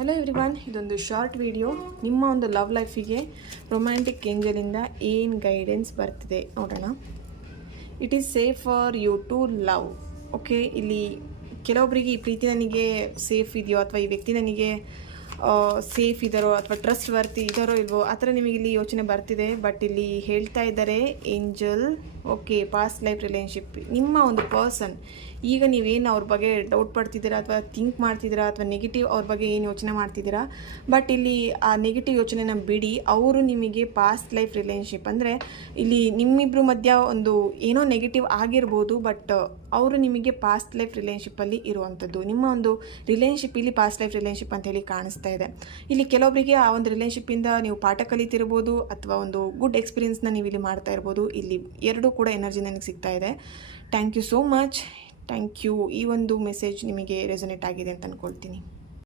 Hello everyone, ಇದೊಂದು short video. ನಿಮ್ಮ ಒಂದು ಲವ್ ಲೈಫಿಗೆ ರೊಮ್ಯಾಂಟಿಕ್ ಏಂಜಲಿಂದ ಏನು ಗೈಡೆನ್ಸ್ ಬರ್ತಿದೆ ನೋಡೋಣ. It is safe for you to love. Okay, ಇಲ್ಲಿ ಕೆಲವೊಬ್ಬರಿಗೆ ಈ ಪ್ರೀತಿ ನನಗೆ ಸೇಫ್ ಇದೆಯೋ ಅಥವಾ ಈ ವ್ಯಕ್ತಿ ನನಗೆ ಸೇಫ್ ಇದ್ದಾರೋ ಅಥವಾ ಟ್ರಸ್ಟ್ ವರ್ತಿ ಇದ್ದಾರೋ ಇಲ್ವೋ ಆ ಥರ ನಿಮಗೆ ಇಲ್ಲಿ ಯೋಚನೆ ಬರ್ತಿದೆ. ಬಟ್ ಇಲ್ಲಿ ಹೇಳ್ತಾ ಇದ್ದಾರೆ angel, okay, past life relationship ನಿಮ್ಮ ಒಂದು ಪರ್ಸನ್ ಈಗ ನೀವೇನು ಅವ್ರ ಬಗ್ಗೆ ಡೌಟ್ ಪಡ್ತಿದ್ದೀರಾ ಅಥವಾ ಥಿಂಕ್ ಮಾಡ್ತಿದ್ದೀರಾ ಅಥವಾ ನೆಗೆಟಿವ್ ಅವ್ರ ಬಗ್ಗೆ ಏನು ಯೋಚನೆ ಮಾಡ್ತಿದ್ದೀರಾ, ಬಟ್ ಇಲ್ಲಿ ಆ ನೆಗೆಟಿವ್ ಯೋಚನೆನ ಬಿಡಿ. ಅವರು ನಿಮಗೆ ಪಾಸ್ಟ್ ಲೈಫ್ ರಿಲೇಶನ್ಶಿಪ್ ಅಂದರೆ ಇಲ್ಲಿ ನಿಮ್ಮಿಬ್ಬರು ಮಧ್ಯ ಒಂದು ಏನೋ ನೆಗೆಟಿವ್ ಆಗಿರ್ಬೋದು, ಬಟ್ ಅವರು ನಿಮಗೆ ಪಾಸ್ಟ್ ಲೈಫ್ ರಿಲೇಶನ್ಶಿಪ್ಪಲ್ಲಿ ಇರುವಂಥದ್ದು. ನಿಮ್ಮ ಒಂದು ರಿಲೇಶನ್ಶಿಪ್ ಇಲ್ಲಿ ಪಾಸ್ಟ್ ಲೈಫ್ ರಿಲೇಶನ್ಶಿಪ್ ಅಂತೇಳಿ ಕಾಣಿಸ್ತಾ ಇದೆ. ಇಲ್ಲಿ ಕೆಲವೊಬ್ಬರಿಗೆ ಆ ಒಂದು ರಿಲೇಶನ್ಶಿಪ್ಪಿಂದ ನೀವು ಪಾಠ ಕಲಿತಿರ್ಬೋದು ಅಥವಾ ಒಂದು ಗುಡ್ ಎಕ್ಸ್ಪೀರಿಯನ್ಸ್ನ ನೀವು ಇಲ್ಲಿ ಮಾಡ್ತಾ ಇರ್ಬೋದು. ಇಲ್ಲಿ ಎರಡೂ ಕೂಡ ಎನರ್ಜಿ ನನಗೆ ಸಿಗ್ತಾ ಇದೆ. Thank you so much. Thank you. ಈ ಒಂದು ಮೆಸೇಜ್ ನಿಮಗೆ ರೆಸೊನೇಟ್ ಆಗಿದೆ ಅಂತ ಅಂದ್ಕೊಳ್ತೀನಿ.